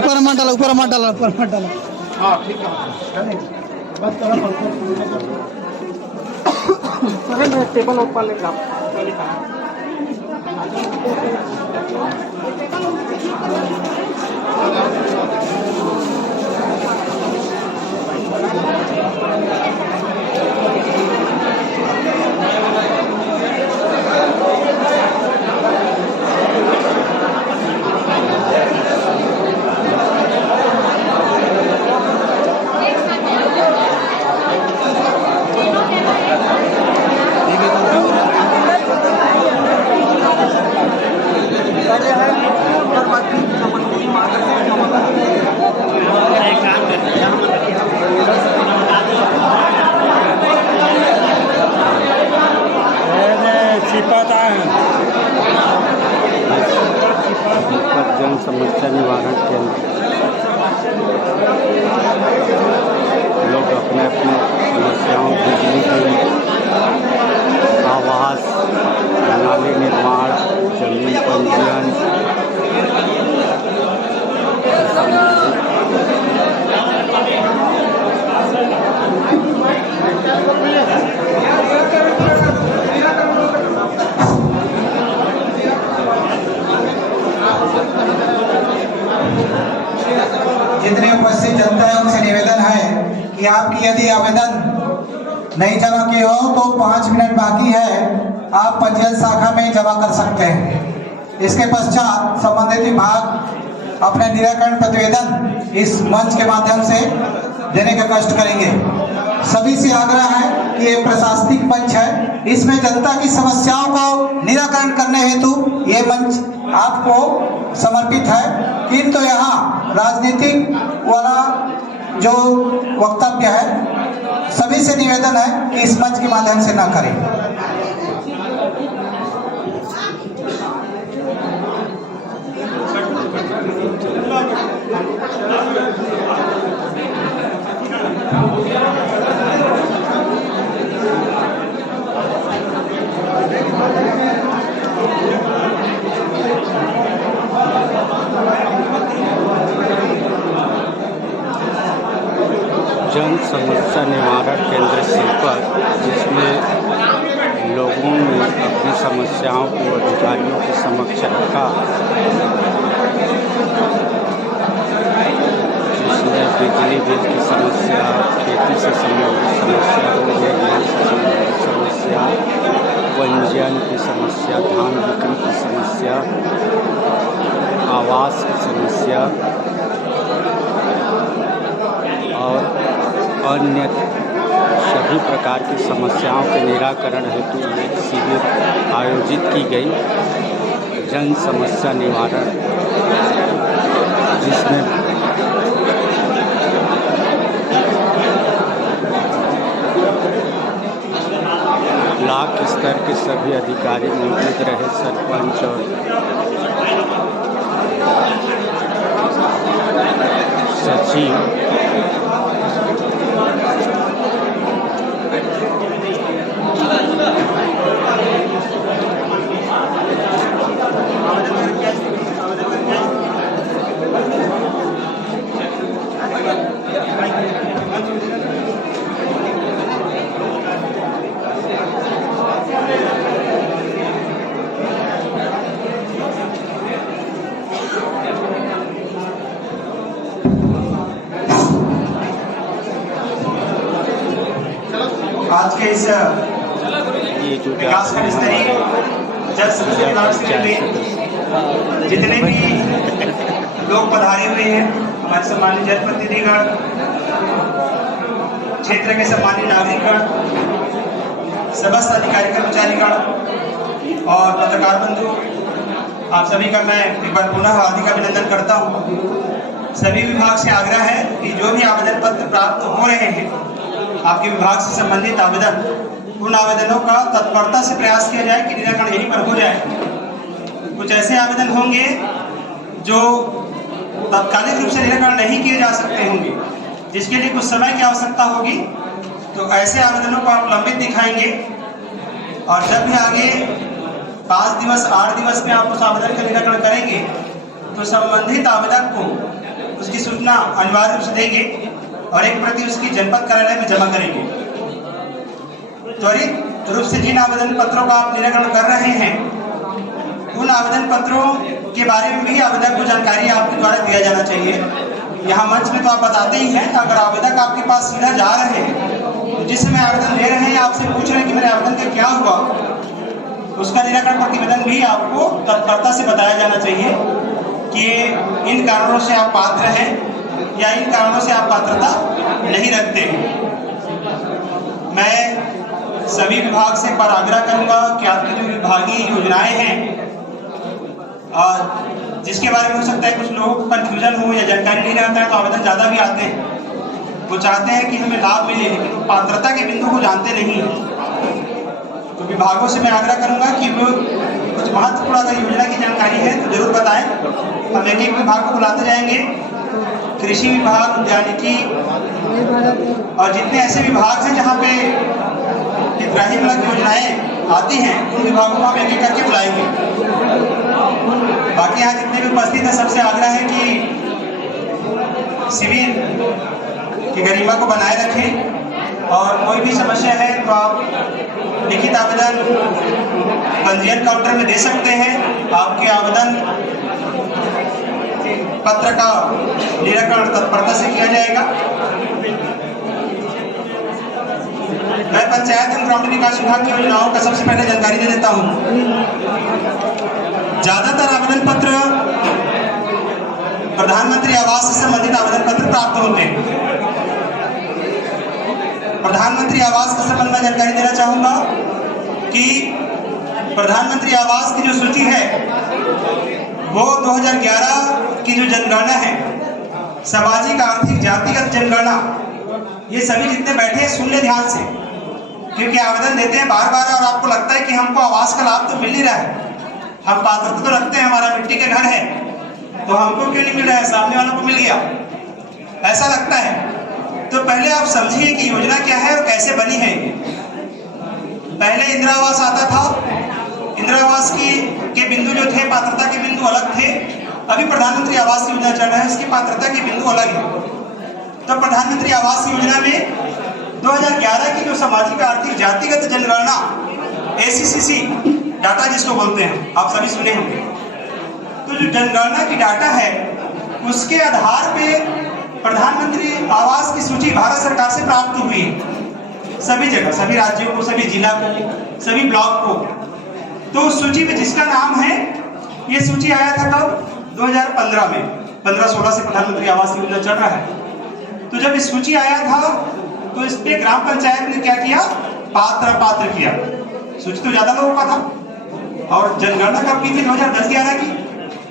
ऊपर मत डाला। हाँ ठीक है, बस टेबल ऊपर ले जाओ। जन समस्या निवारण केंद्र लोग अपने अपने समस्याओं, बिजली बिल, आवास, नाली निर्माण, जमीन पंजीयन, जितने उपस्थित जनता है उनसे निवेदन है कि आपकी यदि आवेदन नहीं जमा किए हो तो 5 मिनट बाकी है, आप पंचायत शाखा में जमा कर सकते हैं। इसके पश्चात संबंधित विभाग अपने निराकरण प्रतिवेदन इस मंच के माध्यम से देने का कष्ट करेंगे। सभी से आग्रह है कि ये प्रशासनिक मंच है, इसमें जनता की समस्याओं को निराकरण करने हेतु ये मंच आपको समर्पित है। किंतु यहाँ राजनीतिक वाला जो वक्तव्य है, सभी से निवेदन है कि इस मंच के माध्यम से ना करें। जन समस्या निवारण केंद्र सीपत, जिसमें लोगों ने अपनी समस्याओं को अधिकारियों के समक्ष रखा, जिसमें बिजली बिल की समस्या, खेती से संबंधित समस्या, रोजगार से संबंधित समस्या, पंजीयन की समस्या, धान बिक्री की समस्या, आवास की समस्या और अन्य सभी प्रकार की समस्याओं के निराकरण हेतु एक शिविर आयोजित की गई, जन समस्या निवारण, जिसमें ब्लॉक स्तर के सभी अधिकारी मौजूद रहे, सरपंच और सचिव। आज के इस विकासखंड स्तरीय जल संसाधन विभाग से जुड़े जितने भी लोग पधारे हुए हैं, हमारे सम्मानित जनप्रतिनिधिगण, क्षेत्र के सम्मानित नागरिकगण, समस्त अधिकारी कर्मचारीगण और पत्रकार बंधु, आप सभी का मैं एक बार पुनः हार्दिक अभिनंदन करता हूँ। सभी विभाग से आग्रह है कि जो भी आवेदन पत्र प्राप्त हो रहे हैं, आपके विभाग से संबंधित आवेदन, उन आवेदनों का तत्परता से प्रयास किया जाए कि निराकरण यहीं पर हो जाए। कुछ ऐसे आवेदन होंगे जो तात्कालिक रूप से निराकरण नहीं किए जा सकते होंगे, जिसके लिए कुछ समय की आवश्यकता होगी, तो ऐसे आवेदनों को आप लंबित दिखाएंगे और जब भी आगे 5 दिवस 8 दिवस में आप उस आवेदन का निराकरण करेंगे तो संबंधित आवेदक को उसकी सूचना अनिवार्य रूप से देंगे और एक प्रति उसकी जनपद कार्यालय में जमा करेंगे। त्वरित रूप से जिन आवेदन पत्रों का आप निराकरण कर रहे हैं उन आवेदन पत्रों के बारे में भी आवेदक को जानकारी आपके द्वारा दिया जाना चाहिए। यहाँ मंच में तो आप बताते ही हैं, अगर आवेदक आपके पास सीधा जा रहे हैं, जिस समय आवेदन ले रहे हैं आपसे पूछ रहे हैं कि मेरे आवेदन का क्या हुआ, उसका निराकरण प्रतिवेदन भी आपको तत्परता से बताया जाना चाहिए कि इन कारणों से आप पात्र हैं या इन कारणों से आप पात्रता नहीं रखते हैं। मैं सभी विभाग से एक बार आग्रह करूंगा कि आपकी जो विभागीय योजनाएं हैं और जिसके बारे में हो सकता है कुछ लोगों को कन्फ्यूजन हो या जानकारी नहीं रहता है तो आवेदन ज़्यादा भी आते हैं। वो चाहते हैं कि हमें लाभ मिले लेकिन वो पात्रता के बिंदु को जानते नहीं हैं। तो विभागों से मैं आग्रह करूंगा कि वो कुछ महत्वपूर्ण अगर योजना की जानकारी है तो जरूर बताएं। हम एक एक विभाग को बुलाते जाएंगे, कृषि विभाग, उद्यानिकी और जितने ऐसे विभाग हैं जहाँ पे हितग्राहीमूलक योजनाएं आती हैं उन विभागों को हम एक एक करके बुलाएंगे। बाकी यहाँ जितने भी उपस्थित हैं सबसे आग्रह है कि शिविर की गरिमा को बनाए रखें और कोई भी समस्या है तो आप लिखित आवेदन पंजीयन काउंटर में दे सकते हैं। आपके आवेदन पत्र का निराकरण तत्परता से किया जाएगा। मैं पंचायत एवं ग्रामीण विकास विभाग की योजनाओं का सबसे पहले जानकारी दे देता हूँ। ज्यादातर आवेदन पत्र प्रधानमंत्री आवास से संबंधित आवेदन पत्र प्राप्त होते हैं। प्रधानमंत्री आवास के संबंध में जानकारी देना चाहूंगा कि प्रधानमंत्री आवास की जो सूची है वो 2011 की जो जनगणना है, सामाजिक आर्थिक जातिगत जनगणना, ये सभी जितने बैठे हैं सुन ले ध्यान से, क्योंकि आवेदन देते हैं बार बार और आपको लगता है कि हमको आवास का लाभ तो मिल नहीं रहा है, हम पात्रता तो रखते हैं, हमारा मिट्टी के घर है तो हमको क्यों नहीं मिल रहा है, सामने वालों को मिल गया, ऐसा लगता है। तो पहले आप समझिए कि योजना क्या है और कैसे बनी है। पहले इंदिरा आवास आता था, इंदिरा आवास के बिंदु जो थे, पात्रता के बिंदु अलग थे। अभी प्रधानमंत्री आवास योजना चल रहा है, इसकी पात्रता के बिंदु अलग है। तो प्रधानमंत्री आवास योजना में 2011 की जो सामाजिक आर्थिक जातिगत जनगणना ACCC डाटा जिसको बोलते हैं, आप सभी सुने होंगे, तो जो जनगणना की डाटा है उसके आधार पे प्रधानमंत्री आवास की सूची भारत सरकार से प्राप्त हुई है, सभी जगह, सभी राज्यों को, सभी जिला को, सभी ब्लॉक को। तो उस सूची में जिसका नाम है, ये सूची आया था कब, 2015 में, 15-16 से प्रधानमंत्री आवास योजना चल रहा है। तो जब इस सूची आया था तो इस पे ग्राम पंचायत ने क्या किया, पात्र किया। सूची तो ज्यादा लोगों का था और जनगणना कब की थी, 2010-11 की।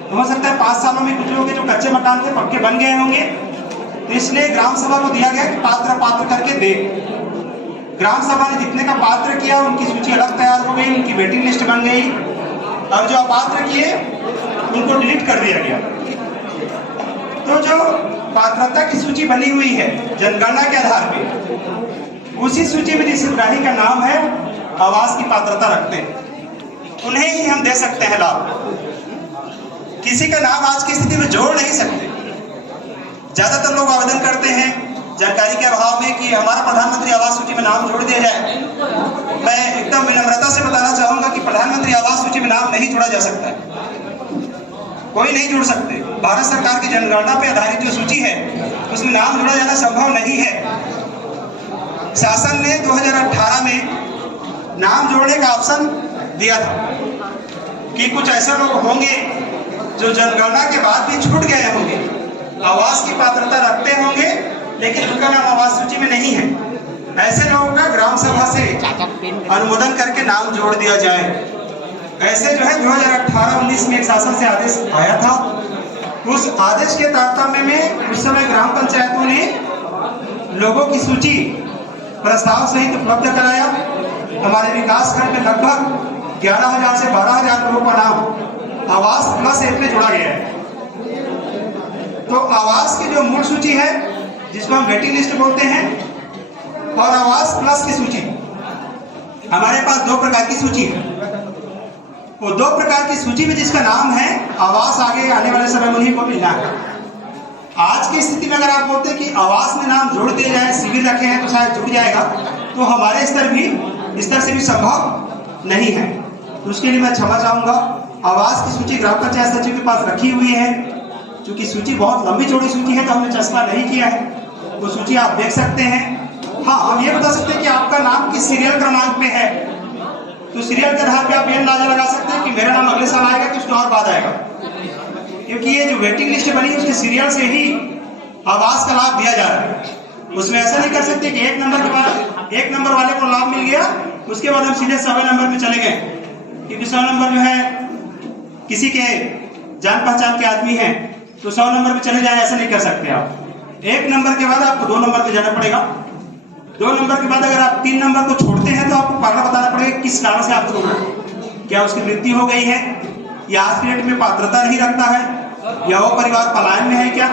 तो हो सकता है 5 सालों में कुछ लोग जो कच्चे मकान थे पक्के बन गए होंगे, तो इसलिए ग्राम सभा को दिया गया कि पात्र करके दे। ग्राम सभा ने जितने का पात्र किया उनकी सूची अलग तैयार हो गई, उनकी वेटिंग लिस्ट बन गई। अब जो अपात्र किए उनको डिलीट कर दिया गया। तो जो पात्रता की सूची बनी हुई है जनगणना के आधार पे, उसी सूची में जिस हितग्राही का नाम है आवास की पात्रता रखते हैं, उन्हें ही हम दे सकते हैं लाभ। किसी का नाम आज की स्थिति में जोड़ नहीं सकते। ज्यादातर लोग आवेदन करते हैं जानकारी के अभाव में कि हमारा प्रधानमंत्री आवास सूची में नाम जोड़ दिया जाए। मैं एकदम विनम्रता से बताना चाहूंगा कि प्रधानमंत्री आवास सूची में नाम नहीं जोड़ा जा सकता है, कोई नहीं जोड़ सकते। भारत सरकार की जनगणना पे आधारित जो सूची है उसमें नाम जोड़ा जाना संभव नहीं है। शासन ने 2018 में नाम जोड़ने का ऑप्शन दिया था कि कुछ ऐसे लोग होंगे जो जनगणना के बाद भी छूट गए होंगे, आवास की पात्रता रखते होंगे लेकिन उनका नाम आवास सूची में नहीं है। ऐसे लोगों का ग्राम सभा से अनुमोदन करके नाम जोड़ दिया जाए। ऐसे जो है 2018-19 में एक शासन से आदेश आया था। उस आदेश के तारतम्य में उस समय ग्राम पंचायतों ने लोगों की सूची प्रस्ताव सहित उपलब्ध कराया। हमारे विकास खंड में लगभग 11,000 से 12,000 लोगों का नाम आवास प्लस ऐप में जोड़ा गया है। तो आवास की जो मूल सूची है जिसको हम वेटिंग लिस्ट बोलते हैं, और आवास प्लस की सूची, हमारे पास 2 प्रकार की सूची है। वो 2 प्रकार की सूची में जिसका नाम है, आवास आगे आने वाले समय में उन्हीं को मिलना है। आज की स्थिति में अगर आप बोलते हैं कि आवास में नाम जोड़ दिए जाए, शिविर रखे हैं तो शायद जुड़ जाएगा, तो हमारे स्तर से भी संभव नहीं है। तो उसके लिए मैं क्षमा चाहूँगा। आवास की सूची ग्राम पंचायत सचिव के पास रखी हुई है। चूंकि सूची बहुत लंबी चौड़ी सूची है तो हमने चस्पा नहीं किया है, वो सूची आप देख सकते हैं। हाँ, हम ये बता सकते हैं कि आपका नाम किस सीरियल क्रमांक पे है, तो सीरियल के आधार पे आप ये अंदाजा लगा सकते हैं कि मेरा नाम अगले साल आएगा कि उसके और बाद आएगा, क्योंकि ये जो वेटिंग लिस्ट बनी है उसके सीरियल से ही आवास का लाभ दिया जा रहा है। उसमें ऐसा नहीं कर सकते कि 1 नंबर के बाद 1 नंबर वाले को लाभ मिल गया, उसके बाद हम सीधे 100 नंबर में चले गए, क्योंकि 100 नंबर जो है किसी के जान पहचान के आदमी हैं तो 100 नंबर पे चले जाए, ऐसा नहीं कर सकते आप। 1 नंबर के बाद आपको 2 नंबर पे जाना पड़ेगा। 2 नंबर के बाद अगर आप 3 नंबर को छोड़ते हैं तो आपको कारण बताना पड़ेगा किस कारण से आप छोड़ रहे हैं। क्या उसकी मृत्यु हो गई है, या आज की डेट में पात्रता नहीं रखता है, या वो परिवार पलायन में है क्या,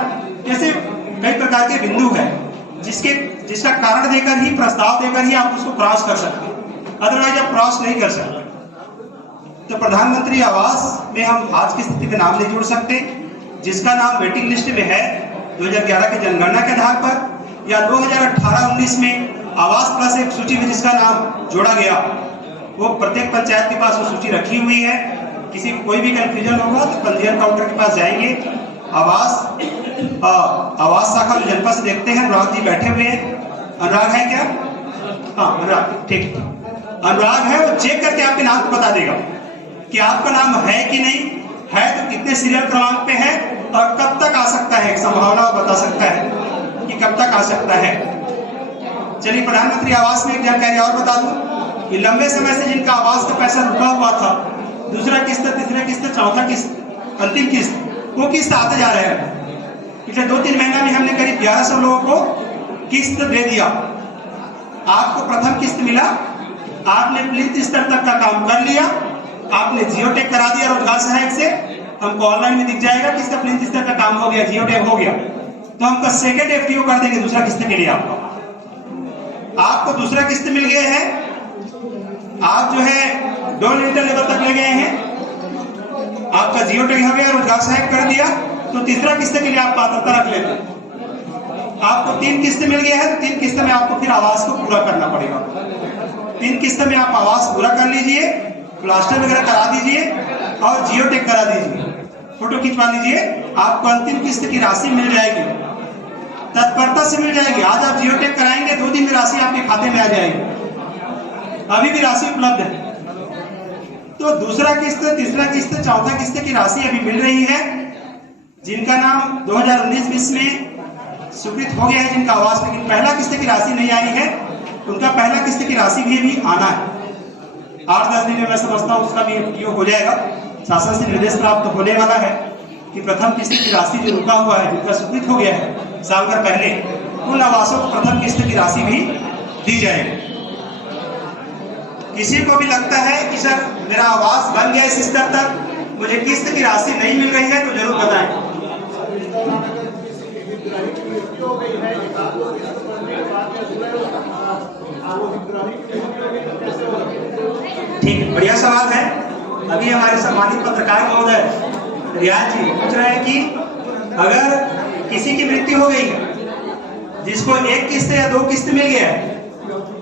ऐसे कई प्रकार के बिंदु है जिसका कारण देकर ही, प्रस्ताव देकर ही आप उसको क्रॉस कर सकते हैं, अदरवाइज आप क्रॉस नहीं कर सकते। तो प्रधानमंत्री आवास में हम आज की स्थिति में नाम नहीं जोड़ सकते। जिसका नाम वेटिंग लिस्ट में है 2011 की जनगणना के आधार पर, या 2018-19 में आवास प्लस एक सूची में जिसका नाम जोड़ा गया, वो प्रत्येक पंचायत के पास वो सूची रखी हुई है। किसी कोई भी कंफ्यूजन होगा तो पंजीयन काउंटर के पास जाएंगे। आवास शाखा जो जनपद से देखते हैं, अनुराग जी बैठे हुए हैं। अनुराग है क्या? हाँ, अनुराग, ठीक। अनुराग है, वो चेक करके आपके नाम को बता देगा कि आपका नाम है कि नहीं है, तो कितने सीरियल क्रमांक पे है और कब तक आ सकता है। संभावना बता सकता है कि कब तक आ सकता है। चलिए, प्रधानमंत्री आवास में एक जानकारी और बता दूं कि लंबे समय से जिनका आवास का पैसा रुका हुआ था, दूसरा किस्त, तीसरा किस्त, चौथा किस्त, अंतिम किस्त, वो किस्त आते जा रहे हैं। पिछले 2-3 महीना में हमने करीब 1100 लोगों को किस्त दे दिया। आपको प्रथम किस्त मिला, आपने प्लिंथ स्तर तक का काम कर लिया, आपने जियो टैग करा दिया रोजगार सहायक से, हमको ऑनलाइन में दिख जाएगा कि इसका प्लिंथ स्तर का काम हो गया, जियो टैग हो गया, तो हमको सेकेंड एफटीओ कर देंगे दूसरा किस्त के लिए। आपको दूसरा किस्त मिल गया है, आप जो है 2 लीटर लेवल तक ले गए हैं, आपका जियो टैग हो गया, रोजगार सहायक कर दिया, तो तीसरा किस्त के लिए आप पात्रता रख लेते हैं। आपको 3 किस्त मिल गया है, तो 3 किस्त में आपको फिर आवास को पूरा करना पड़ेगा। 3 किस्त में आप आवास पूरा कर लीजिए, प्लास्टर वगैरह करा दीजिए और जियो टैग करा दीजिए, फोटो खिंचवा लीजिए, आपको अंतिम किस्त की राशि मिल जाएगी, तत्परता से मिल जाएगी। आज आप जियो टैग कराएंगे, 2 दिन में राशि आपके खाते में आ जाएगी। अभी भी राशि उपलब्ध है। तो दूसरा किस्त, तीसरा किस्त, चौथा किस्त की राशि अभी मिल रही है। जिनका नाम 2019-20 में स्वीकृत हो गया है, जिनका आवास, लेकिन पहला किस्त की राशि नहीं आई है, उनका पहला किस्त की राशि भी आना है। 8-10 दिन में मैं समझता हूँ उसका भी एफटीओ हो जाएगा। शासन से निर्देश प्राप्त होने वाला है कि प्रथम किस्त की राशि जो रुका हुआ है, जिनका स्वीकृत हो गया है साल भर पहले, उन आवासों को प्रथम किस्त की राशि भी दी जाएगी। किसी को भी लगता है कि सर मेरा आवास बन गया इस स्तर तक, मुझे किस्त की राशि नहीं मिल रही है, तो जरूर बताएं। ठीक है, बढ़िया सवाल है। अभी हमारे सम्मानित पत्रकार महोदय रियाज जी पूछ रहे हैं कि अगर किसी की मृत्यु हो गई है, जिसको 1 किस्त या 2 किस्त मिल गया है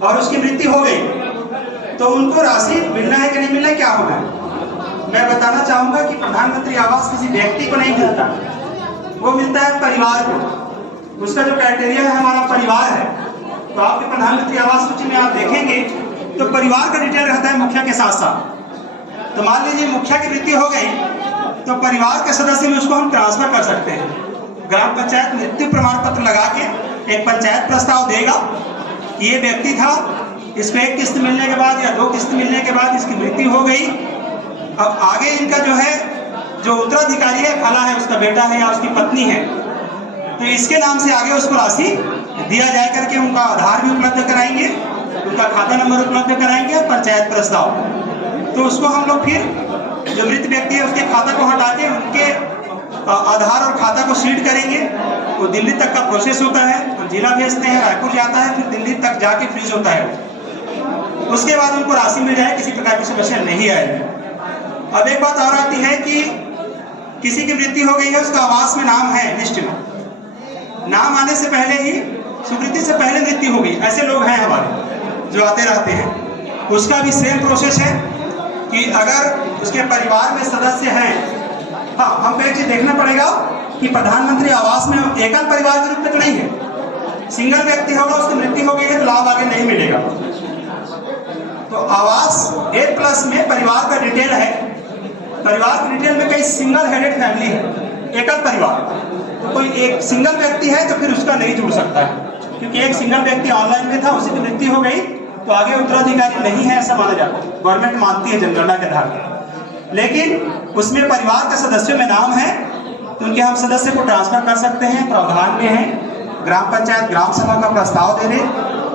और उसकी मृत्यु हो गई, तो उनको राशि मिलना है कि नहीं मिलना है, क्या होगा? मैं बताना चाहूंगा कि प्रधानमंत्री आवास किसी व्यक्ति को नहीं मिलता, वो मिलता है परिवार को। उसका जो क्राइटेरिया है हमारा परिवार है। तो आपके प्रधानमंत्री आवास सूची में आप देखेंगे तो परिवार का डिटेल रहता है मुखिया के साथ साथ। तो मान लीजिए मुखिया की मृत्यु हो गई, तो परिवार के सदस्य में उसको हम ट्रांसफर कर सकते हैं। ग्राम पंचायत मृत्यु प्रमाण पत्र लगा के एक पंचायत प्रस्ताव देगा कि ये व्यक्ति था, इसको 1 किस्त मिलने के बाद या 2 किस्त मिलने के बाद इसकी मृत्यु हो गई। अब आगे इनका जो है, जो उत्तराधिकारी है, खाला है, उसका बेटा है या उसकी पत्नी है, तो इसके नाम से आगे उसको राशि दिया जाए करके उनका आधार भी उपलब्ध कराएंगे, उनका खाता नंबर उपलब्ध कराएंगे और पंचायत प्रस्ताव। तो उसको हम लोग फिर जो मृत व्यक्ति है उसके खाता को हटा के उनके आधार और खाता को सीड करेंगे। वो दिल्ली तक का प्रोसेस होता है, हम जिला भेजते हैं, रायपुर जाता है, फिर दिल्ली तक जाके फ्रीज होता है। उसके बाद उनको राशि मिल जाए, किसी प्रकार की समस्या नहीं आएगी। अब एक बात और आती है कि किसी की मृत्यु हो गई है, उसका आवास में नाम है लिस्ट में, नाम आने से पहले ही स्वीकृति से पहले मृत्यु हो गई, ऐसे लोग हैं हमारे जो आते रहते हैं। उसका भी सेम प्रोसेस है कि अगर उसके परिवार में सदस्य हैं, हाँ हमको एक चीज देखना पड़ेगा कि प्रधानमंत्री आवास में एकल परिवार के रूप में तो नहीं है, सिंगल व्यक्ति होगा, उसकी मृत्यु हो गई है तो लाभ आगे नहीं मिलेगा। तो आवास 8+ में परिवार का डिटेल है, परिवार की डिटेल में कई सिंगल हेडेड फैमिली है, एकल परिवार, तो कोई एक सिंगल व्यक्ति है तो फिर उसका नहीं जुड़ सकता है, क्योंकि एक सिंगल व्यक्ति ऑनलाइन में था, उसी की मृत्यु हो गई तो आगे उत्तराधिकारी नहीं है ऐसा माना जाता है, गवर्नमेंट मानती है जनगणना के आधार पर। लेकिन उसमें परिवार के सदस्यों में नाम है तो उनके हम सदस्य को ट्रांसफर कर सकते हैं, प्रावधान में है, ग्राम पंचायत ग्राम सभा का प्रस्ताव दे दे,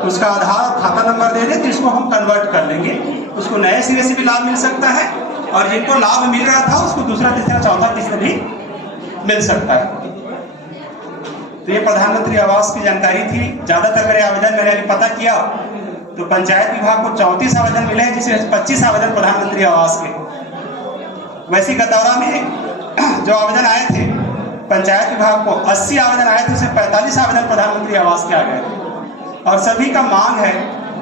उसका आधार और खाता नंबर दे दे तो इसको हम कन्वर्ट कर लेंगे, उसको नए सिरे से भी लाभ मिल सकता है और जिनको लाभ मिल रहा था उसको दूसरा तीसरा चौथा किस्त भी मिल सकता है। तो ये प्रधानमंत्री आवास की जानकारी थी। ज्यादातर मेरे आवेदन मैंने अभी पता किया तो पंचायत विभाग को 34 आवेदन मिले हैं, जिसमें 25 आवेदन प्रधानमंत्री आवास के। वैसे गतौरा में जो आवेदन आए थे पंचायत विभाग को 80 आवेदन आए थे, उसमें 45 आवेदन प्रधानमंत्री आवास के आ गए थे और सभी का मांग है।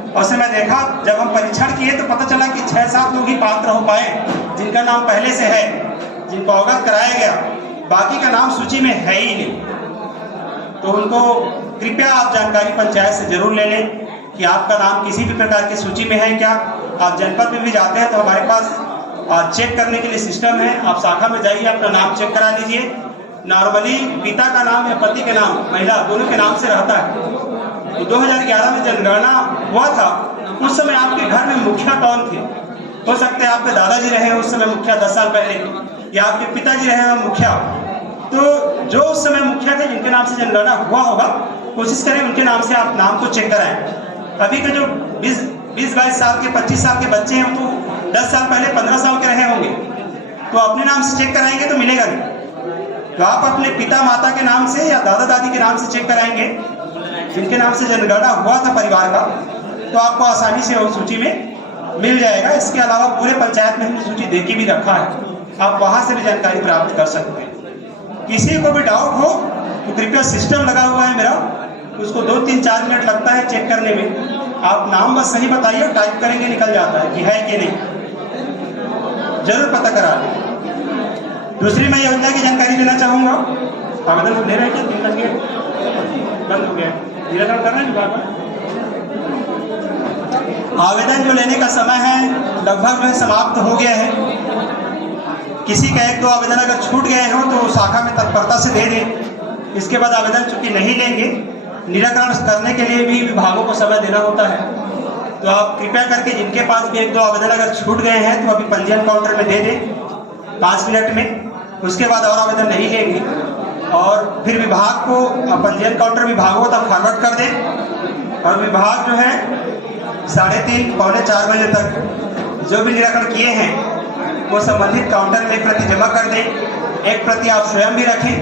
और से मैं देखा जब हम परीक्षण किए तो पता चला कि 6-7 लोग ही पात्र हो पाए जिनका नाम पहले से है, जिनको अवगत कराया गया, बाकी का नाम सूची में है ही नहीं। तो उनको कृपया आप जानकारी पंचायत से जरूर ले लें कि आपका नाम किसी भी प्रकार की सूची में है क्या। आप जनपद में भी जाते हैं तो हमारे पास चेक करने के लिए सिस्टम है, आप शाखा में जाइए, अपना नाम चेक करा लीजिए। नॉर्मली पिता का नाम या पति के नाम, महिला दोनों के नाम से रहता है। तो 2011 में जनगणना हुआ था, उस समय आपके घर में मुखिया कौन थे? हो सकता है आपके दादाजी रहे उस समय मुखिया 10 साल पहले, या आपके पिताजी रहे मुखिया। तो जो उस समय मुखिया थे जिनके नाम से जनगणना हुआ होगा, कोशिश करें उनके नाम से आप नाम को चेक कराएं। अभी के जो 20-22 साल के 25 साल के बच्चे हैं तो 10 साल पहले 15 साल के रहे होंगे, तो अपने नाम से चेक कराएंगे तो मिलेगा नहीं। तो आप अपने पिता माता के नाम से या दादा दादी के नाम से चेक कराएंगे जिनके नाम से जनगणना हुआ था परिवार का, तो आपको आसानी से उस सूची में मिल जाएगा। इसके अलावा पूरे पंचायत में हमने सूची दे के भी रखा है, आप वहां से भी जानकारी प्राप्त कर सकते हैं। किसी को भी डाउट हो तो कृपया सिस्टम लगा हुआ है मेरा, उसको 2-3-4 मिनट लगता है चेक करने में। आप नाम बस सही बताइए, टाइप करेंगे निकल जाता है कि है कि नहीं, जरूर पता करा लें। दूसरी मैं योजना की जानकारी देना चाहूँगा। आवेदन ले रहे हैं क्या? बंद हो गया, निराकरण करना है बात। आवेदन जो लेने का समय है लगभग जो है समाप्त हो गया है। किसी का 1-2 आवेदन अगर छूट गए हो तो शाखा में तत्परता से दे दें। इसके बाद आवेदन चूंकि नहीं लेंगे, निराकरण करने के लिए भी विभागों को समय देना होता है। तो आप कृपया करके जिनके पास भी 1-2 आवेदन अगर छूट गए हैं तो अभी पंजीयन काउंटर में दे दें 5 मिनट में। उसके बाद और आवेदन नहीं लेंगे और फिर विभाग को पंजीयन काउंटर विभागों तक फॉरवर्ड कर दें और विभाग जो है 3:30-4 बजे तक जो भी निराकरण किए हैं वो संबंधित काउंटर में 1 प्रति जमा कर दें। 1 प्रति आप स्वयं भी रखें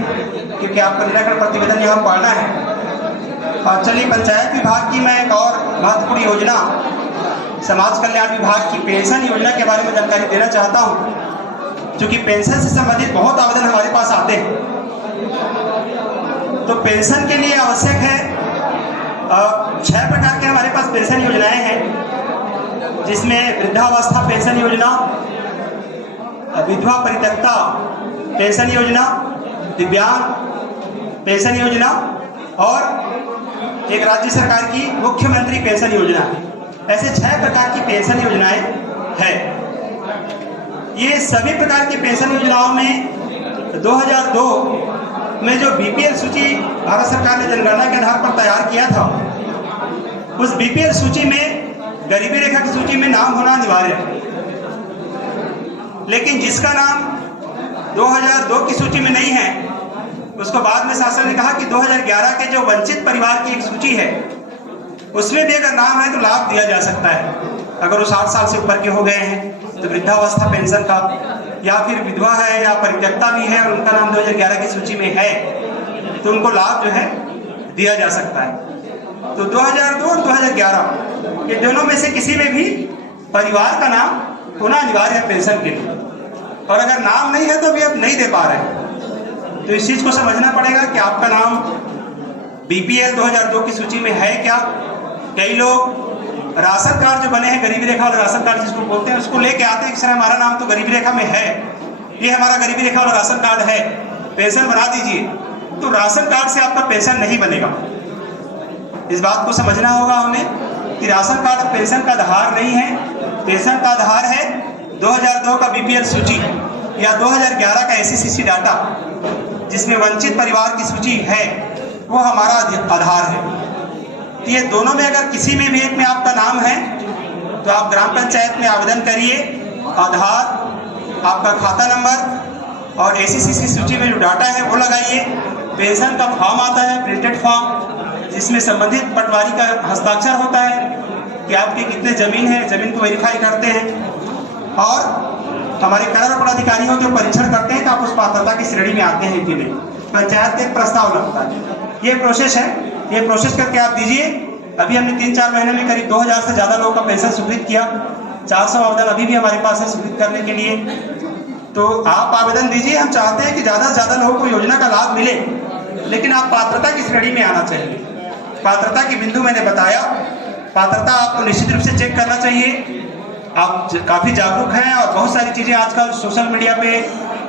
क्योंकि आपको निराकरण प्रतिवेदन यहाँ पढ़ना है। और चलिए पंचायत विभाग की मैं एक और महत्वपूर्ण योजना समाज कल्याण विभाग की पेंशन योजना के बारे में जानकारी देना चाहता हूँ, क्योंकि पेंशन से संबंधित बहुत आवेदन हमारे पास आते हैं। तो पेंशन के लिए आवश्यक है 6 प्रकार के हमारे पास पेंशन योजनाएं हैं, जिसमें वृद्धावस्था पेंशन योजना, विधवा परित्यक्ता पेंशन योजना, दिव्यांग पेंशन योजना और एक राज्य सरकार की मुख्यमंत्री पेंशन योजना। ऐसे 6 प्रकार की पेंशन योजनाएं हैं। ये सभी प्रकार की पेंशन योजनाओं में 2002 में जो बीपीएल सूची भारत सरकार ने जनगणना के आधार पर तैयार किया था, उस बीपीएल सूची में गरीबी रेखा की सूची में नाम होना अनिवार्य है। लेकिन जिसका नाम 2002 की सूची में नहीं है, उसको बाद में शासन ने कहा कि 2011 के जो वंचित परिवार की एक सूची है उसमें भी अगर नाम है तो लाभ दिया जा सकता है। अगर वो 60 साल से ऊपर के हो गए हैं तो वृद्धावस्था पेंशन का, या फिर विधवा है या परित्यक्ता भी है और उनका नाम 2011 की सूची में है तो उनको लाभ जो है दिया जा सकता है। तो 2002 और 2011 ये दोनों में से किसी में भी परिवार का नाम होना अनिवार्य है पेंशन के लिए। और अगर नाम नहीं है तो भी आप नहीं दे पा रहे हैं। तो इस चीज़ को समझना पड़ेगा कि आपका नाम BPL 2002 की सूची में है क्या। कई लोग राशन कार्ड जो बने हैं, गरीबी रेखा वाला राशन कार्ड जिसको बोलते हैं, उसको लेके आते हैं कि सर हमारा नाम तो गरीबी रेखा में है, ये हमारा गरीबी रेखा वाला राशन कार्ड है, पेंशन बना दीजिए। तो राशन कार्ड से आपका पेंशन नहीं बनेगा। इस बात को समझना होगा हमें कि राशन कार्ड पेंशन का आधार नहीं है। पेंशन का आधार है 2002 का BPL सूची या 2011 का SCCC डाटा, जिसमें वंचित परिवार की सूची है, वो हमारा आधार है। तो ये दोनों में अगर किसी में भी एक में आपका नाम है तो आप ग्राम पंचायत में आवेदन करिए। आधार, आपका खाता नंबर और SCCC सूची में जो डाटा है वो लगाइए। पेंशन का फॉर्म आता है, प्रिंटेड फॉर्म, जिसमें संबंधित पटवारी का हस्ताक्षर होता है कि आपके कितने जमीन है, जमीन को वेरीफाई करते हैं और हमारे कर और पदाधिकारी हो तो परीक्षण करते हैं कि आप उस पात्रता की श्रेणी में आते हैं कि नहीं। पंचायत का एक प्रस्ताव लगता है। ये प्रोसेस है, ये प्रोसेस करके आप दीजिए। अभी हमने 3-4 महीने में करीब 2000 से ज़्यादा लोगों का पेंशन स्वीकृत किया। 400 आवेदन अभी भी हमारे पास है स्वीकृत करने के लिए। तो आप आवेदन दीजिए। हम चाहते हैं कि ज़्यादा से ज़्यादा लोगों को योजना का लाभ मिले, लेकिन आप पात्रता की श्रेणी में आना चाहिए। पात्रता की बिंदु मैंने बताया। पात्रता आपको निश्चित रूप से चेक करना चाहिए। आप काफ़ी जागरूक हैं और बहुत सारी चीज़ें आजकल सोशल मीडिया पे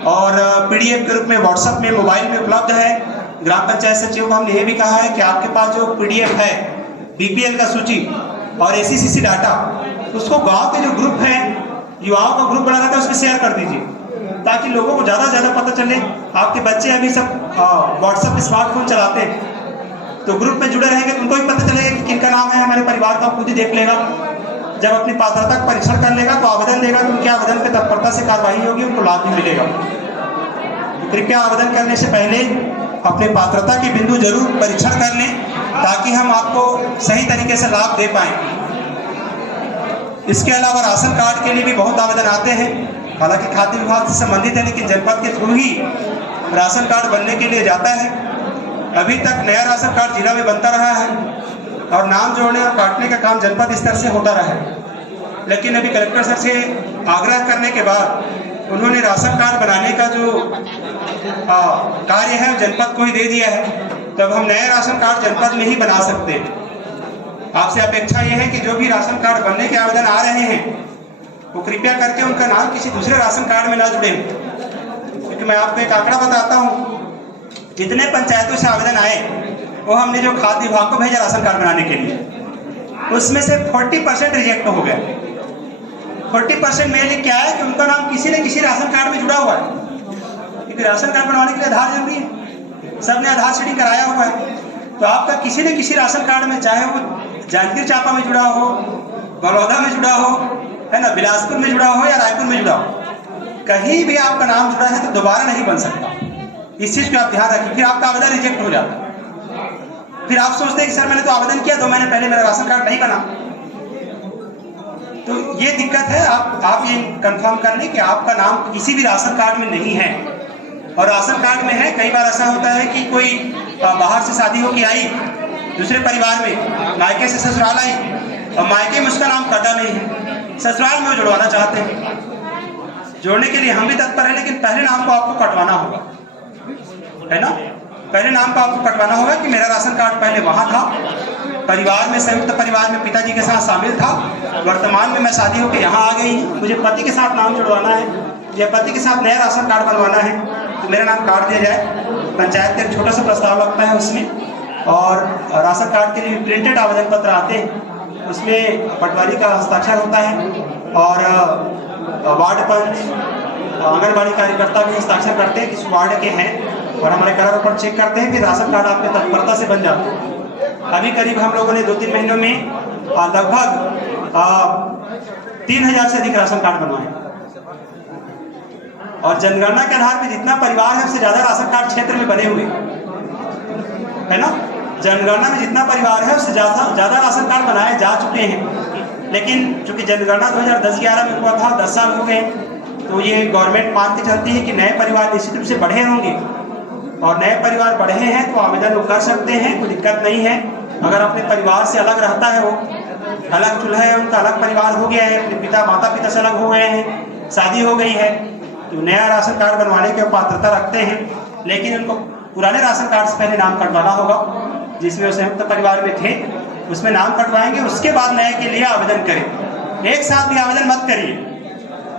और PDF के रूप में व्हाट्सएप में, मोबाइल में उपलब्ध है। ग्राम पंचायत सचिव को हमने ये भी कहा है कि आपके पास जो PDF है BPL का सूची और SCCC डाटा, उसको गांव के जो ग्रुप है, युवाओं का ग्रुप बना रहता है, उसमें शेयर कर दीजिए ताकि लोगों को ज़्यादा से ज़्यादा पता चले। आपके बच्चे अभी सब व्हाट्सएप स्मार्टफोन चलाते हैं, तो ग्रुप में जुड़े रहेंगे तो उनको भी पता चलेगा कि किनका नाम है। हमारे परिवार का खुद ही देख लेगा। जब अपनी पात्रता का परीक्षण कर लेगा तो आवेदन देगा तो उनके आवेदन पर तत्परता से कार्रवाई होगी, उनको लाभ भी मिलेगा। तो कृपया आवेदन करने से पहले अपने पात्रता की बिंदु जरूर परीक्षण कर लें ताकि हम आपको सही तरीके से लाभ दे पाएं। इसके अलावा राशन कार्ड के लिए भी बहुत आवेदन आते हैं। हालांकि खाद्य विभाग से संबंधित है, लेकिन जनपद के थ्रू ही राशन कार्ड बनने के लिए जाता है। अभी तक नया राशन कार्ड जिला में बनता रहा है और नाम जोड़ने और काटने का काम जनपद स्तर से होता रहा है। लेकिन अभी कलेक्टर सर से आग्रह करने के बाद उन्होंने राशन कार्ड बनाने का जो कार्य है जनपद को ही दे दिया है। तब हम नए राशन कार्ड जनपद में ही बना सकते हैं। आपसे अपेक्षा यह है कि जो भी राशन कार्ड बनने के आवेदन आ रहे हैं वो कृपया करके उनका नाम किसी दूसरे राशन कार्ड में ना जुड़े, क्योंकि मैं आपको एक आंकड़ा बताता हूँ। जितने पंचायतों से आवेदन आए वो हमने जो खाद्य विभाग को भेजा राशन कार्ड बनाने के लिए, उसमें से 40% रिजेक्ट हो गया। 40% मेनली क्या है कि उनका नाम किसी न किसी राशन कार्ड में जुड़ा हुआ है, क्योंकि राशन कार्ड बनवाने के लिए आधार जरूरी है। सबने आधार सीडिंग कराया हुआ है। तो आपका किसी न किसी राशन कार्ड में, चाहे वो जांजगीर चांपा में जुड़ा हो, बड़ौदा में जुड़ा हो, है ना, बिलासपुर में जुड़ा हो या रायपुर में जुड़ा हो, कहीं भी आपका नाम जुड़ा है तो दोबारा नहीं बन सकता। इस चीज का आप ध्यान रखिए। फिर आपका आवेदन रिजेक्ट हो जाता है। फिर आप सोचते हैं कि सर मैंने तो आवेदन किया 2 महीने पहले, मेरा राशन कार्ड नहीं बना। तो ये दिक्कत है। आप ये कंफर्म कर लें कि आपका नाम किसी भी राशन कार्ड में नहीं है। और राशन कार्ड में है, कई बार ऐसा होता है कि कोई बाहर से शादी होकर आई दूसरे परिवार में, मायके से ससुराल आई और मायके में उसका नाम कटा नहीं है, ससुराल में वो जुड़वाना चाहते हैं। जोड़ने के लिए हम भी तत्पर हैं, लेकिन पहले नाम को आपको कटवाना होगा, है ना। पहले नाम को आपको कटवाना होगा कि मेरा राशन कार्ड पहले वहाँ था, परिवार में, संयुक्त परिवार में पिताजी के साथ शामिल था, वर्तमान में मैं शादी होकर यहाँ आ गई, मुझे पति के साथ नाम जुड़वाना है या पति के साथ नया राशन कार्ड बनवाना है, तो मेरा नाम काट दिया जाए। पंचायत का एक छोटा सा प्रस्ताव लगता है उसमें। और राशन कार्ड के लिए प्रिंटेड आवेदन पत्र आते हैं, उसमें पटवारी का हस्ताक्षर होता है और वार्ड पंच, आंगनबाड़ी कार्यकर्ता भी हस्ताक्षर करते हैं किस वार्ड के हैं, और हमारे करारों पर चेक करते हैं। फिर राशन कार्ड आपके तत्परता से बन जाते हैं। अभी करीब हम लोगों ने 2-3 महीनों में लगभग 3000 से अधिक राशन कार्ड बनवाए। और जनगणना के आधार पर जितना परिवार है उससे ज्यादा राशन कार्ड क्षेत्र में बने हुए, है ना। जनगणना में जितना परिवार है उससे ज्यादा राशन कार्ड बनाए जा चुके हैं। लेकिन चूंकि जनगणना 2010-11 में हुआ था, 10 साल हो गए, तो ये गवर्नमेंट मान के चलती है कि नए परिवार निश्चित रूप से बढ़े होंगे, और नए परिवार बढ़े हैं तो आवेदन वो कर सकते हैं, कोई दिक्कत नहीं है। अगर अपने परिवार से अलग रहता है, वो अलग चूल्हा है, उनका अलग परिवार हो गया है, अपने माता पिता से अलग हो गए हैं, शादी हो गई है, तो नया राशन कार्ड बनवाने की पात्रता रखते हैं, लेकिन उनको पुराने राशन कार्ड से पहले नाम कटवाना होगा, जिसमें वो संयुक्त परिवार में थे उसमें नाम कटवाएंगे, उसके बाद नए के लिए आवेदन करें। एक साथ भी आवेदन मत करिए।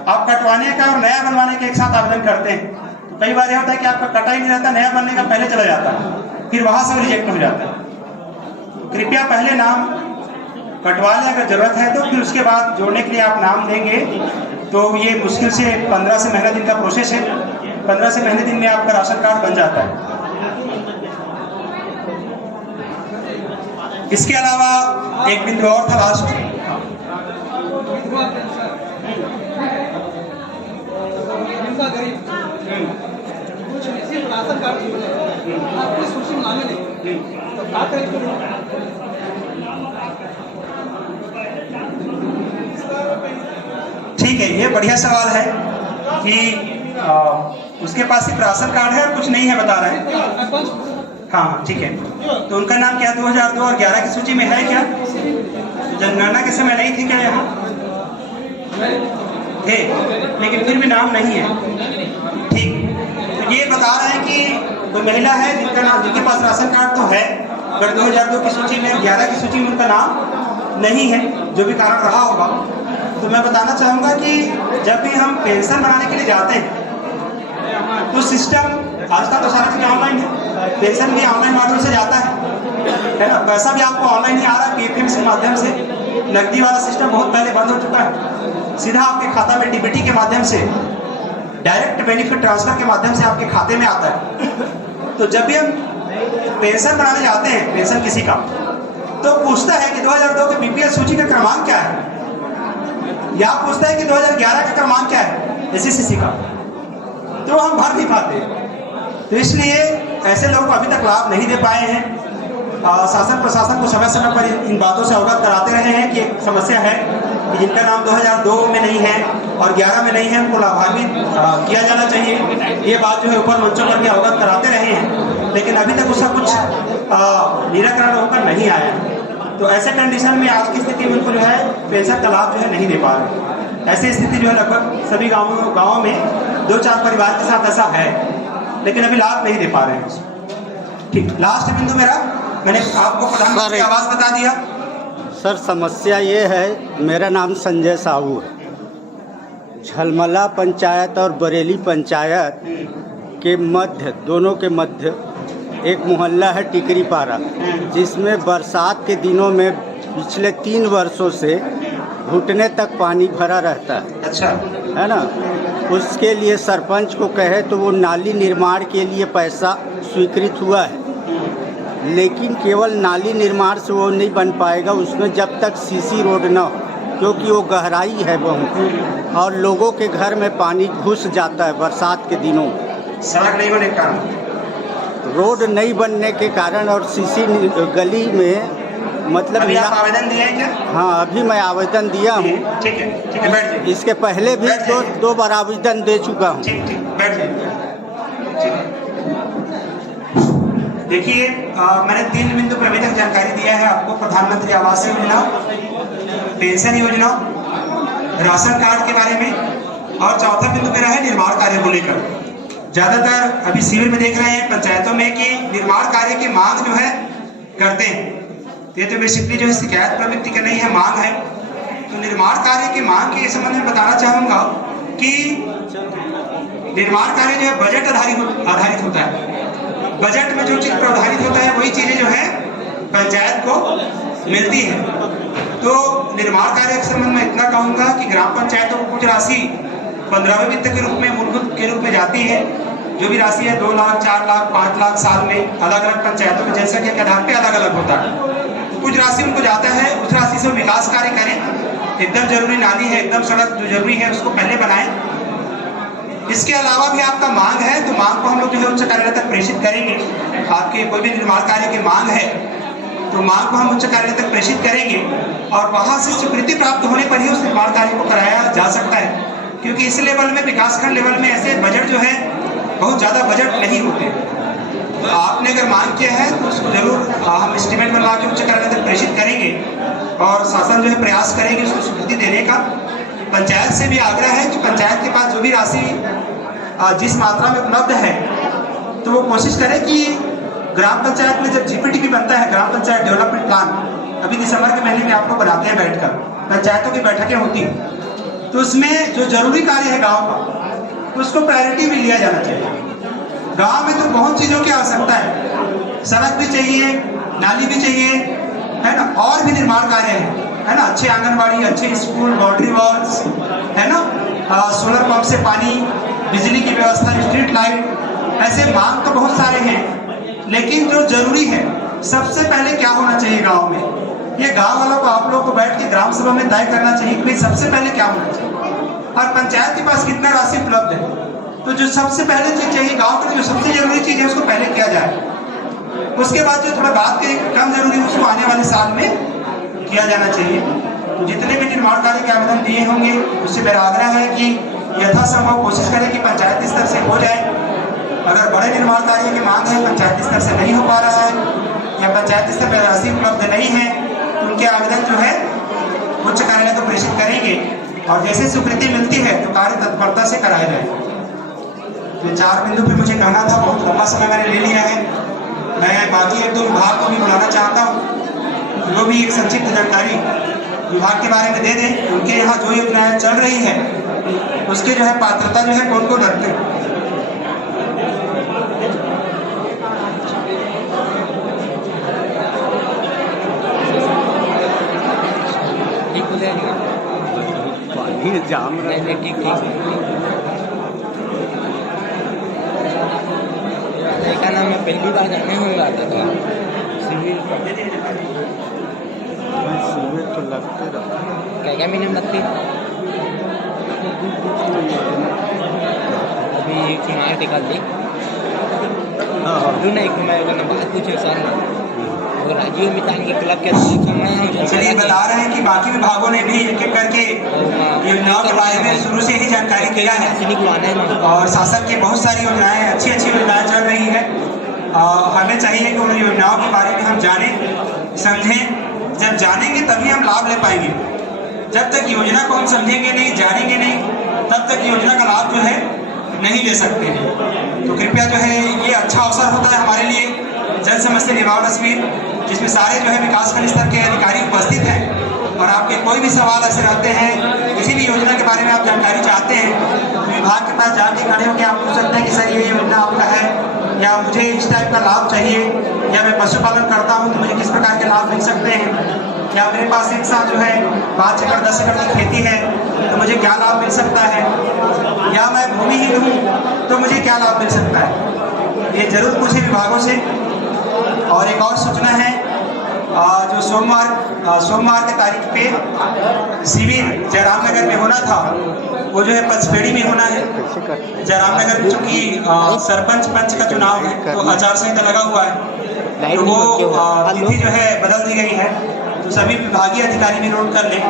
आप कटवाने का और नया बनवाने का एक साथ आवेदन करते हैं तो कई बार यह होता है कि आपका कटा ही नहीं रहता, नया बनने का पहले चला जाता है, फिर वहां से रिजेक्ट हो जाता है। कृपया पहले नाम कटवा लें, अगर जरूरत है तो फिर उसके बाद जोड़ने के लिए आप नाम देंगे तो ये मुश्किल से 15 से महीने दिन का प्रोसेस है। 15 से महीने दिन में आपका राशन कार्ड बन जाता है। इसके अलावा एक बिंदु और था लास्ट, राशन कार्ड आपको सूची में नामे नहीं तो क्या करें? ठीक है, ये बढ़िया सवाल है कि उसके पास सिर्फ राशन कार्ड है और कुछ नहीं है बता रहे हैं। हाँ ठीक है, तो उनका नाम क्या 2002 और 11 की सूची में है क्या? जनगणना के समय नहीं थे क्या यहाँ? थे, लेकिन फिर भी नाम नहीं है। ठीक, तो ये बता रहे हैं कि कोई महिला है जिनका नाम, जिनके पास राशन कार्ड तो है पर 2002 की सूची में, 11 की सूची में उनका नाम नहीं है, जो भी कारण रहा होगा। तो मैं बताना चाहूँगा कि जब भी हम पेंशन बनाने के लिए जाते हैं तो सिस्टम आजकल तो सारा चीज़ ऑनलाइन है, पेंशन भी ऑनलाइन माध्यम से जाता है ना। पैसा भी आपको ऑनलाइन ही आ रहा है, PFM के माध्यम से। नकदी वाला सिस्टम बहुत पहले बंद हो चुका है, सीधा आपके खाता में DBT के माध्यम से, डायरेक्ट बेनिफिट ट्रांसफर के माध्यम से आपके खाते में आता है। तो जब भी हम पेंशन बनाने जाते हैं, पेंशन किसी का, तो पूछता है कि 2002 के BPL सूची का क्रमांक क्या है, या पूछता है कि 2011 का क्रमांक क्या है SCCC का, तो हम भर नहीं पाते। तो इसलिए ऐसे लोगों को अभी तक लाभ नहीं दे पाए हैं। शासन प्रशासन को समय समय पर इन बातों से अवगत कराते रहे हैं कि एक समस्या है कि जिनका नाम 2002 में नहीं है और 11 में नहीं है, उनको लाभान्वित किया जाना चाहिए। ये बात जो है ऊपर मंचों पर भी अवगत कराते रहे हैं, लेकिन अभी तक उसका कुछ निराकरण होकर नहीं आया है। तो ऐसे कंडीशन में आज की स्थिति में उनको जो है पेंशन का लाभ जो है नहीं दे पा रहे। ऐसी स्थिति जो है लगभग सभी गाँवों में 2-4 परिवार के साथ ऐसा है, लेकिन अभी लाभ नहीं दे पा रहे हैं। ठीक, लास्ट बिंदु मेरा, मैंने आपको प्रधानमंत्री आवास बता दिया। सर समस्या ये है, मेरा नाम संजय साहू है। झलमला पंचायत और बरेली पंचायत के मध्य, दोनों के मध्य एक मोहल्ला है टिकरी पारा, जिसमें बरसात के दिनों में पिछले 3 वर्षों से घुटने तक पानी भरा रहता है। अच्छा, है ना। उसके लिए सरपंच को कहे तो वो नाली निर्माण के लिए पैसा स्वीकृत हुआ है, लेकिन केवल नाली निर्माण से वो नहीं बन पाएगा, उसमें जब तक CC रोड न हो, क्योंकि वो गहराई है बहुत और लोगों के घर में पानी घुस जाता है बरसात के दिनों। सड़क नहीं होने के कारण, रोड नहीं बनने के कारण और CC गली में मतलब अभी आप आवेदन दिए हैं क्या? हाँ, अभी मैं आवेदन दिया हूँ। ठीक है, ठीक है, बैठ जाइए। इसके पहले भी दो बार आवेदन दे चुका हूँ। ठीक ठीक, बैठ जाइए। देखिए, मैंने 3 बिंदु पर अभी तक जानकारी दिया है आपको। प्रधानमंत्री आवास योजना, पेंशन योजना, राशन कार्ड के बारे में, और चौथा बिंदु मेरा है निर्माण कार्य को लेकर। ज़्यादातर अभी शिविर में देख रहे हैं पंचायतों में कि निर्माण कार्य की मांग जो है करते हैं। ये तो बेसिकली जो है शिकायत प्रवृत्ति का नहीं है, मांग है। तो निर्माण कार्य की मांग के संबंध में बताना चाहूँगा कि निर्माण कार्य जो है बजट आधारित होता है। बजट में जो चीज़ प्रावधानित होता है वही चीज़ें जो है पंचायत को मिलती है। तो निर्माण कार्य के संबंध में इतना कहूँगा कि ग्राम पंचायतों को कुछ राशि 15वें वित्त के रूप में, मूलभूत के रूप में जाती है। जो भी राशि है 2 लाख, 4 लाख, 5 लाख साल में, अलग अलग पंचायतों में जनसंख्या के आधार पर अलग अलग होता है। तो कुछ राशि उनको जाता है, उस राशि से विकास कार्य करें। एकदम जरूरी नाली है, एकदम सड़क जो जरूरी है उसको पहले बनाएं। इसके अलावा भी आपका मांग है तो मांग को हम लोग जो है उच्च कार्यालय तक प्रेषित करेंगे। आपके कोई भी निर्माण कार्य की मांग है तो मांग को हम उच्च कार्यालय तक प्रेषित करेंगे और वहां से स्वीकृति प्राप्त होने पर ही उस निर्माण कार्य को कराया जा सकता है। क्योंकि इस लेवल में, विकासखंड लेवल में ऐसे बजट जो है बहुत ज़्यादा बजट नहीं होते। तो आपने अगर मांग किया है तो उसको जरूर हम एस्टीमेट बनवा के उच्च कार्यालय तक प्रेषित करेंगे और शासन जो है प्रयास करेंगे उसको स्वीकृति देने का। पंचायत से भी आग्रह है कि पंचायत के पास जो भी राशि जिस मात्रा में उपलब्ध है तो वो कोशिश करें कि ग्राम पंचायत में जब जीपीडीपी बनता है, ग्राम पंचायत डेवलपमेंट प्लान, अभी दिसंबर के महीने में आपको बनाते हैं बैठकर, पंचायतों की बैठकें होती हैं, तो उसमें जो जरूरी कार्य है गांव का उसको प्रायोरिटी में लिया जाना चाहिए। गांव में तो बहुत चीज़ों की आवश्यकता है, सड़क भी चाहिए, नाली भी चाहिए, है ना, और भी निर्माण कार्य है ना, अच्छे आंगनबाड़ी, अच्छे स्कूल, बाउंड्री वॉल्स, है ना, सोलर पंप से पानी, बिजली की व्यवस्था, स्ट्रीट लाइट, ऐसे मांग तो बहुत सारे हैं, लेकिन जो जरूरी है सबसे पहले क्या होना चाहिए गांव में, ये गांव वालों को, आप लोगों को बैठ के ग्राम सभा में तय करना चाहिए कि सबसे पहले क्या होना चाहिए और पंचायत के पास कितना राशि उपलब्ध है। तो जो सबसे पहले चीज चाहिए गांव के लिए, जो सबसे जरूरी चीज है उसको पहले किया जाए, उसके बाद जो थोड़ा बात के कम जरूरी उसको आने वाले साल में किया जाना चाहिए। जितने भी निर्माण कार्य के आवेदन दिए होंगे उससे मेरा आग्रह है कि यथासंभव कोशिश करें कि पंचायत स्तर से हो जाए। अगर बड़े निर्माण कार्य की मांग है, पंचायत स्तर से नहीं हो पा रहा है या पंचायत स्तर पर राशि उपलब्ध नहीं है, तो उनके आवेदन जो है उच्च कार्यालय को प्रेषित करेंगे और जैसे स्वीकृति मिलती है तो कार्य तत्परता से कराया जाएगा। तो 4 बिंदु पे मुझे कहना था, बहुत लंबा समय मैंने ले लिया है। मैं बाकी 1-2 विभाग को भी बुलाना चाहता हूँ, वो भी एक संक्षिप्त जानकारी विभाग के बारे में दे दें, उनके यहाँ जो योजनाएं चल रही है उसके जो है पात्रता जो है कौन कौन रखते हैं। जाम ठीक देखा ना, मैं पहली बार जाने हुए आता था सिविल तो लगते रहा, क्या महीने में लगती, अभी एक कुमार टिका दी जो नहीं कुमार का बात पूछे सर, वो राजीव मितान के क्लब के चलिए बता रहे हैं कि बाकी विभागों ने भी एक एक करके योजनाओं के बारे में शुरू से ही जानकारी किया है और शासन की बहुत सारी योजनाएं, अच्छी अच्छी योजनाएं चल रही है। हमें चाहिए कि उन योजनाओं के बारे में हम जानें, समझें। जब जानेंगे तभी हम लाभ ले पाएंगे। जब तक योजना को हम समझेंगे नहीं, जानेंगे नहीं, तब तक योजना का लाभ जो है नहीं ले सकते। तो कृपया जो है ये अच्छा अवसर होता है हमारे लिए, जन समस्या निवारण शिविर, जिसमें सारे जो है विकासखंड स्तर के अधिकारी उपस्थित हैं और आपके कोई भी सवाल ऐसे रहते हैं, किसी भी योजना के बारे में आप जानकारी चाहते हैं तो विभाग के पास जाके खड़े होकर आप पूछ सकते हैं कि सर ये योजना आपका है या मुझे इस टाइप का लाभ चाहिए, या मैं पशुपालन करता हूँ तो मुझे किस प्रकार के लाभ मिल सकते हैं, या मेरे पास एक साथ जो है 5 एकड़ 10 एकड़ की खेती है तो मुझे क्या लाभ मिल सकता है, या मैं भूमिहीन हूँ तो मुझे क्या लाभ मिल सकता है। ये जरूर पूछे विभागों से। और एक और सूचना है, जो सोमवार की तारीख पे शिविर जयराम नगर में होना था वो जो है पचपेड़ी में होना है। जयराम नगर में चूंकि सरपंच पंच का चुनाव है तो आचार संहिता लगा हुआ है, तो वो तिथि जो है बदल दी गई है। तो सभी विभागीय अधिकारी भी नोट कर लें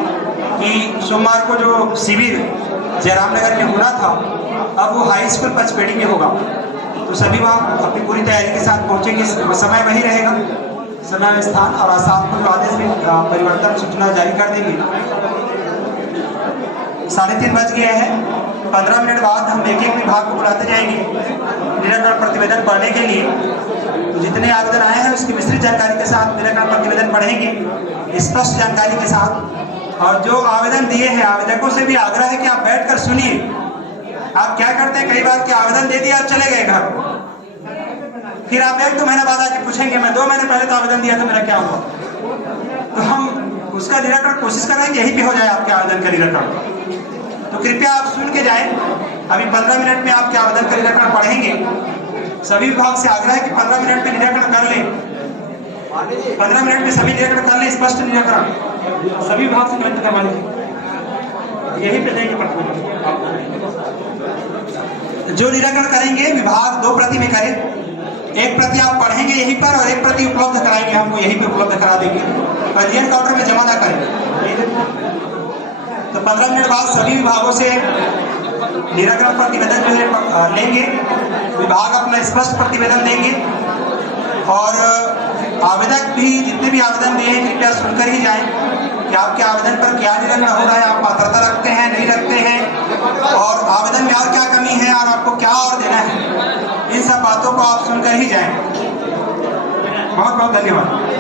कि सोमवार को जो शिविर जयराम नगर में होना था अब वो हाई स्कूल पचपेड़ी में होगा। तो सभी वहाँ अपनी पूरी तैयारी के साथ पहुँचेंगे। समय वही रहेगा, समय स्थान और शाम को जो आदेश में परिवर्तन सूचना जारी कर देंगे। 3:30 बज गया है, 15 मिनट बाद हम एक विभाग को बुलाते जाएंगे निराकरण प्रतिवेदन पढ़ने के लिए। तो जितने आवेदन आए हैं उसकी विस्तृत जानकारी के साथ निराकरण प्रतिवेदन पढ़ेंगे, स्पष्ट जानकारी के साथ। और जो आवेदन दिए हैं आवेदकों से भी आग्रह है कि आप बैठकर सुनिए। आप क्या करते हैं, कई बार के आवेदन दे दिया आप चले गए घर, फिर आप 1-2 महीने बाद आके पूछेंगे मैं 2 महीने पहले तो आवेदन दिया था, मेरा क्या हुआ। तो हम उसका निराकरण कोशिश कर रहे हैं कि यहीं पे हो जाए आपके आवेदन का निराकरण। तो कृपया आप सुन के जाएं। अभी 15 मिनट में आपके आवेदन का निराकरण पढ़ेंगे। सभी विभाग से आग्रह है कि 15 मिनट में निराकरण कर लें, 15 मिनट में सभी निराकरण कर लें, स्पष्ट निराकरण सभी विभाग से कलेक्ट करवा लें। यही पे देंगे जो निराकरण करेंगे विभाग 2 प्रति में करें। एक प्रति आप पढ़ेंगे यहीं पर और एक प्रति उपलब्ध कराएंगे, हमको यहीं पे उपलब्ध करा देंगे, पंजीयन काउंटर में जमा ना करें। तो 15 मिनट बाद सभी विभागों से निराकरण प्रतिवेदन जो है लेंगे, विभाग अपना स्पष्ट प्रतिवेदन देंगे और आवेदक भी जितने भी आवेदन दिए हैं कृपया सुनकर ही जाएं। कि आपके आवेदन पर क्या निरीक्षण हो रहा है, आप पात्रता रखते हैं नहीं रखते हैं, और आवेदन में और क्या कमी है और आपको क्या और देना है, इन सब बातों को आप सुनकर ही जाएं। बहुत बहुत धन्यवाद।